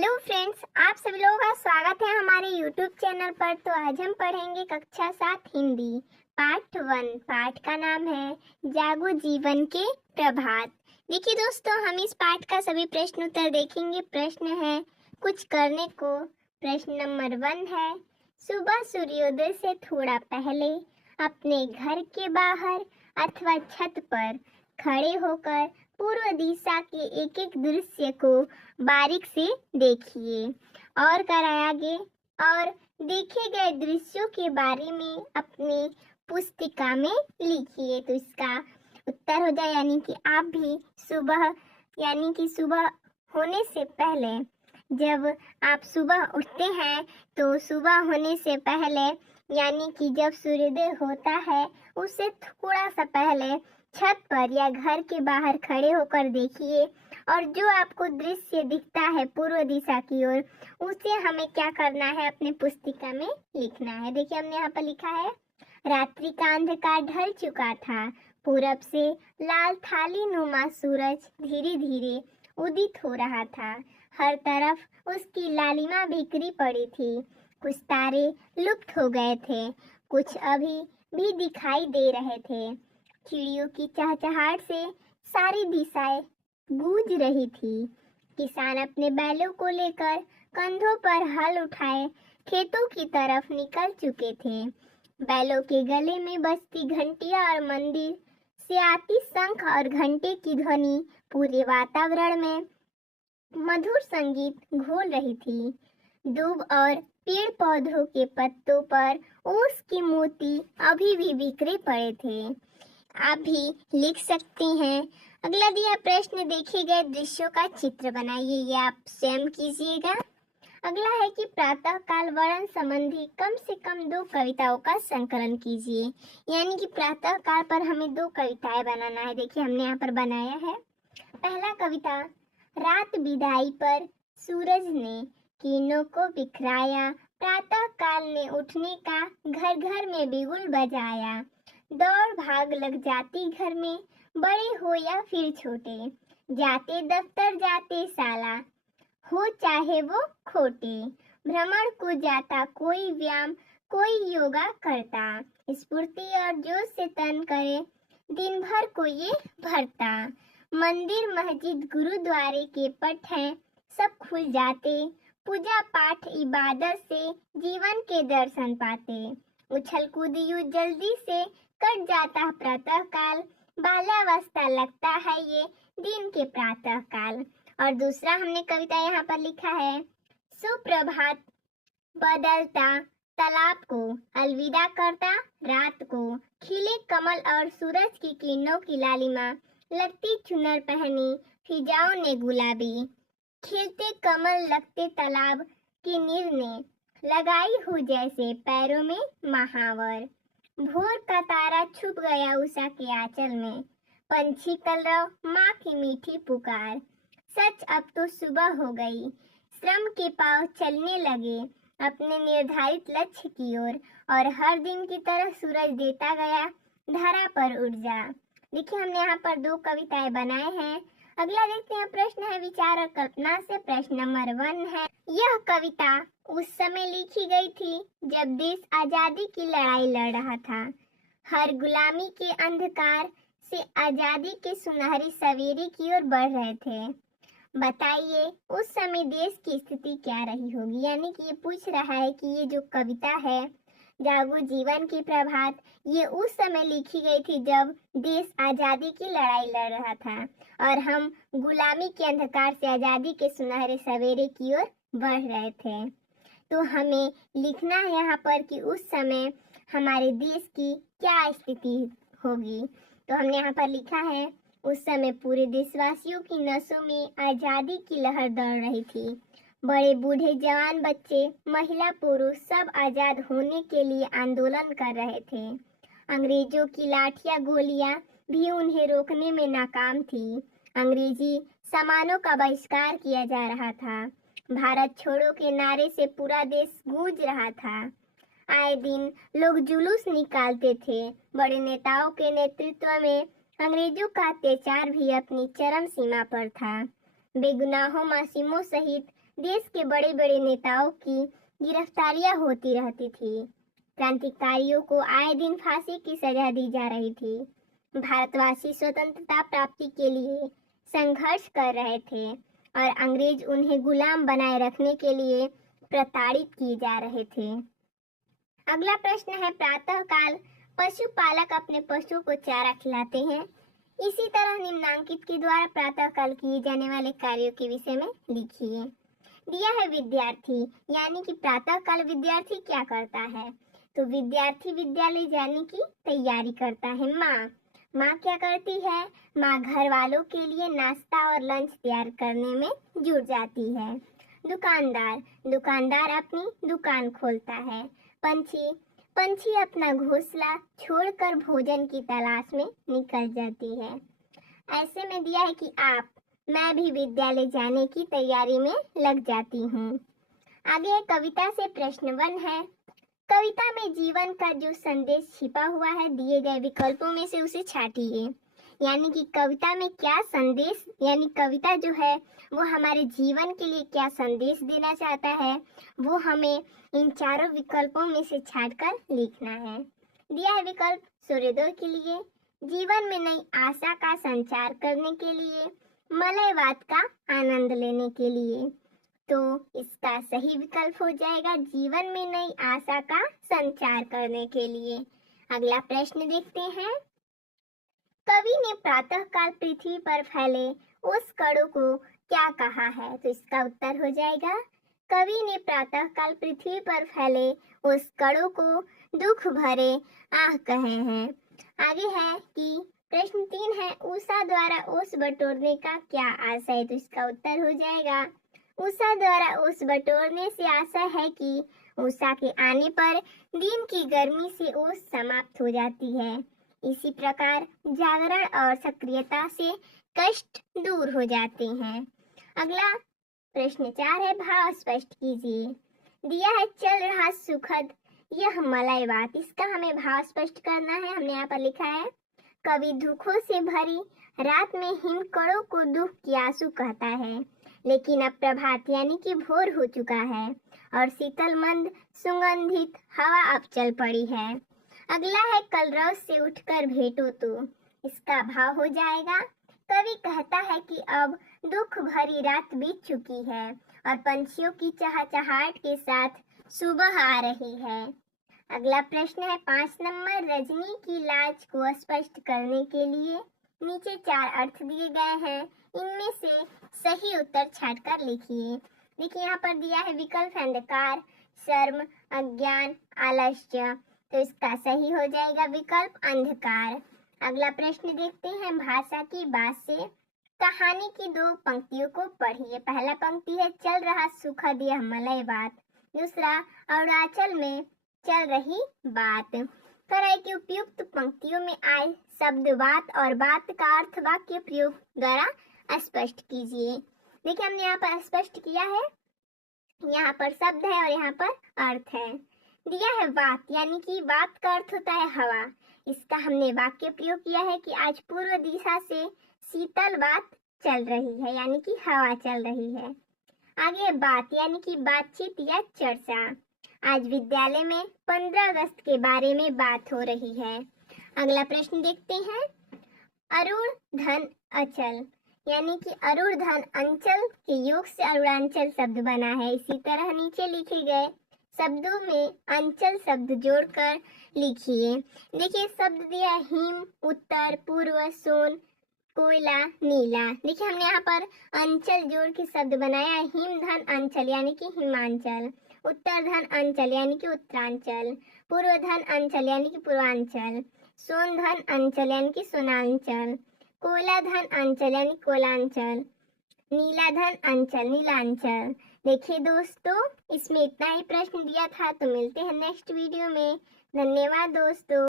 Hello friends, आप सभी लोगों का स्वागत है हमारे यूट्यूब चैनल पर। तो आज हम पढ़ेंगे कक्षा 7 हिंदी पाठ 1। पाठ का नाम है जागो जीवन के प्रभात। देखिए दोस्तों, हम इस पाठ का सभी प्रश्न उत्तर देखेंगे। प्रश्न है कुछ करने को। प्रश्न नंबर 1 है, सुबह सूर्योदय से थोड़ा पहले अपने घर के बाहर अथवा छत पर खड़े होकर पूर्व दिशा के एक एक दृश्य को बारीक से देखिए और कराया गया और देखे गए दृश्यों के बारे में अपनी पुस्तिका में लिखिए। तो इसका उत्तर हो जाए यानी कि आप भी सुबह होने से पहले, जब आप सुबह उठते हैं तो सुबह होने से पहले यानी कि जब सूर्योदय होता है उससे थोड़ा सा पहले छत पर या घर के बाहर खड़े होकर देखिए और जो आपको दृश्य दिखता है पूर्व दिशा की ओर, उसे हमें क्या करना है, अपने पुस्तिका में लिखना है। देखिए हमने यहाँ पर लिखा है, रात्रि का अंधकार ढल चुका था। पूरब से लाल थाली नुमा सूरज धीरे धीरे उदित हो रहा था। हर तरफ उसकी लालिमा बिखरी पड़ी थी। कुछ तारे लुप्त हो गए थे, कुछ अभी भी दिखाई दे रहे थे। चिड़ियों की चहचहाहट से सारी दिशाएं गूंज रही थी। किसान अपने बैलों को लेकर कंधों पर हल उठाए खेतों की तरफ निकल चुके थे। बैलों के गले में बजती घंटियां और मंदिर से आती शंख और घंटे की ध्वनि पूरे वातावरण में मधुर संगीत घोल रही थी। दूब और पेड़ पौधों के पत्तों पर ओस के मोती अभी भी बिखरे पड़े थे। आप भी लिख सकते हैं। अगला दिया प्रश्न, देखे गए दृश्यों का चित्र बनाइए। ये आप स्वयं कीजिएगा। अगला है कि प्रातः काल वर्णन संबंधी कम से कम 2 कविताओं का संकलन कीजिए। यानी कि प्रातः काल पर हमें 2 कविताएं बनाना है। देखिए हमने यहाँ पर बनाया है। पहला कविता, रात विदाई पर सूरज ने किरणों को बिखराया, प्रातः काल ने उठने का घर घर में बिगुल बजाया। दौड़ भाग लग जाती घर में, बड़े हो या फिर छोटे, जाते दफ्तर जाते शाला, हो चाहे वो खोटे। भ्रमण को जाता कोई व्यायाम कोई योगा करता, स्फूर्ति और जोश से तन करे दिन भर को ये भरता। मंदिर मस्जिद गुरुद्वारे के पट हैं सब खुल जाते, पूजा पाठ इबादत से जीवन के दर्शन पाते। उछल कूद यूं जल्दी से कट जाता प्रातः काल, बाल्यावस्था लगता है ये दिन के प्रातः काल। और दूसरा हमने कविता यहाँ पर लिखा है, सुप्रभात बदलता तालाब को अलविदा करता रात को, खिले कमल और सूरज की किरणों की लालिमा लगती चुनर पहनी फिजाओं ने गुलाबी, खिलते कमल लगते तालाब की नींव ने लगाई हो जैसे पैरों में महावर। भोर का तारा छुप गया उषा के आंचल में, पंछी कलरव माँ की मीठी पुकार। सच अब तो सुबह हो गई, श्रम के पांव चलने लगे अपने निर्धारित लक्ष्य की ओर, और हर दिन की तरह सूरज देता गया धरा पर ऊर्जा। देखिए हमने यहाँ पर 2 कविताएं बनाए हैं। अगला देखते हैं, प्रश्न है विचार और कल्पना से। प्रश्न नंबर 1 है, यह कविता उस समय लिखी गई थी जब देश आजादी की लड़ाई लड़ रहा था। हर गुलामी के अंधकार से आजादी के सुनहरी सवेरे की ओर बढ़ रहे थे। बताइए उस समय देश की स्थिति क्या रही होगी। यानी कि ये पूछ रहा है कि ये जो कविता है जागो जीवन की प्रभात, ये उस समय लिखी गई थी जब देश आजादी की लड़ाई लड़ रहा था और हम गुलामी के अंधकार से आजादी के सुनहरे सवेरे की ओर बढ़ रहे थे। तो हमें लिखना है यहाँ पर कि उस समय हमारे देश की क्या स्थिति होगी। तो हमने यहाँ पर लिखा है, उस समय पूरे देशवासियों की नसों में आजादी की लहर दौड़ रही थी। बड़े बूढ़े जवान बच्चे महिला पुरुष सब आजाद होने के लिए आंदोलन कर रहे थे। अंग्रेजों की लाठियां गोलियां भी उन्हें रोकने में नाकाम थी। अंग्रेजी सामानों का बहिष्कार किया जा रहा था। भारत छोड़ो के नारे से पूरा देश गूंज रहा था। आए दिन लोग जुलूस निकालते थे। बड़े नेताओं के नेतृत्व में अंग्रेजों का अत्याचार भी अपनी चरम सीमा पर था। बेगुनाहों मासूमों सहित देश के बड़े बड़े नेताओं की गिरफ्तारियां होती रहती थी। क्रांतिकारियों को आए दिन फांसी की सजा दी जा रही थी। भारतवासी स्वतंत्रता प्राप्ति के लिए संघर्ष कर रहे थे और अंग्रेज उन्हें गुलाम बनाए रखने के लिए प्रताड़ित किए जा रहे थे। अगला प्रश्न है, प्रातःकाल पशुपालक अपने पशुओं को चारा खिलाते हैं। इसी तरह निम्नांकित के द्वारा प्रातःकाल किए जाने वाले कार्यों के विषय में लिखिए। दिया है विद्यार्थी, यानी कि प्रातःकाल विद्यार्थी क्या करता है? तो विद्यार्थी विद्यालय जाने की तैयारी करता है। माँ क्या करती है? माँ घर वालों के लिए नाश्ता और लंच तैयार करने में जुट जाती है। दुकानदार अपनी दुकान खोलता है। पंछी अपना घोंसला छोड़कर भोजन की तलाश में निकल जाती है। ऐसे में दिया है कि मैं भी विद्यालय जाने की तैयारी में लग जाती हूँ। आगे कविता से प्रश्न 1 है। कविता में जीवन का जो संदेश छिपा हुआ है, दिए गए विकल्पों में से उसे छांटिए। यानी कि कविता में क्या संदेश, यानी कविता जो है वो हमारे जीवन के लिए क्या संदेश देना चाहता है, वो हमें इन चारों विकल्पों में से छांटकर लिखना है। दिया है विकल्प सूर्योदय के लिए, जीवन में नई आशा का संचार करने के लिए, मलयवाद का आनंद लेने के लिए। तो इसका सही विकल्प हो जाएगा जीवन में नई आशा का संचार करने के लिए। अगला प्रश्न देखते हैं। कवि ने प्रातःकाल पृथ्वी पर फैले उस कणों को क्या कहा है? तो इसका उत्तर हो जाएगा, कवि ने प्रातःकाल पृथ्वी पर फैले उस कणों को दुख भरे आह कहे हैं। आगे है कि प्रश्न 3 है, उषा द्वारा ओस बटोरने का क्या आशय? तो इसका उत्तर हो जाएगा, उषा द्वारा ओस बटोरने से आशा है कि उषा के आने पर दिन की गर्मी से ओस समाप्त हो जाती है। इसी प्रकार जागरण और सक्रियता से कष्ट दूर हो जाते हैं। अगला प्रश्न 4 है, भाव स्पष्ट कीजिए। दिया है चल रहा सुखद यह मलयवात, इसका हमें भाव स्पष्ट करना है। हमने यहाँ पर लिखा है, कवि दुखों से भरी रात में हिमकणों को दुख की आंसू कहता है, लेकिन अब प्रभात यानी कि भोर हो चुका है और शीतल मंद सुगंधित हवा अब चल पड़ी है। अगला है कलरव से उठकर भेंटो तो, इसका भाव हो जाएगा, कवि कहता है कि अब दुख भरी रात बीत चुकी है और पंछियों की चहचहाहट के साथ सुबह आ रही है। अगला प्रश्न है 5 नंबर, रजनी की लाज को स्पष्ट करने के लिए नीचे 4 अर्थ दिए गए हैं, इनमें से सही उत्तर छांटकर लिखिए। देखिए यहाँ पर दिया है विकल्प अंधकार, शर्म, अज्ञान, आलस्य, तो इसका सही हो जाएगा विकल्प अंधकार। अगला प्रश्न देखते हैं, भाषा की बात से कहानी की 2 पंक्तियों को पढ़िए। पहला पंक्ति है, चल रहा सुखद यह मलयवात, दूसरा अरुणाचल में चल रही बात। तरह की उपयुक्त पंक्तियों में आए शब्द बात और बात का अर्थ वाक्य प्रयोग द्वारा स्पष्ट कीजिए। देखिए हमने यहाँ पर स्पष्ट किया है, यहाँ पर शब्द है और यहाँ पर अर्थ है। दिया है बात, यानी कि बात का अर्थ होता है हवा, इसका हमने वाक्य प्रयोग किया है कि आज पूर्व दिशा से शीतल बात चल रही है, यानी कि हवा चल रही है। आगे बात, यानी कि बातचीत या चर्चा, आज विद्यालय में 15 अगस्त के बारे में बात हो रही है। अगला प्रश्न देखते हैं, अरुण धन अचल, यानी कि अरुण धन अंचल के योग से अरुणांचल शब्द बना है। इसी तरह नीचे लिखे गए शब्दों में अंचल शब्द जोड़कर लिखिए। देखिए शब्द दिया हिम, उत्तर, पूर्व, सोन, कोयला, नीला। देखिए हमने यहाँ पर अंचल जोड़ के शब्द बनाया है, हिम धन अंचल यानी कि हिमांचल, उत्तर धन अंचल यानी कि उत्तरांचल, पूर्व धन अंचल यानी कि पूर्वांचल, सोन धन अंचल यानी कि सोनांचल, कोयला धन अंचल यानी कोयलांचल, नीला धन अंचल नीलांचल। देखिए दोस्तों, इसमें इतना ही प्रश्न दिया था, तो मिलते हैं नेक्स्ट वीडियो में। धन्यवाद दोस्तों।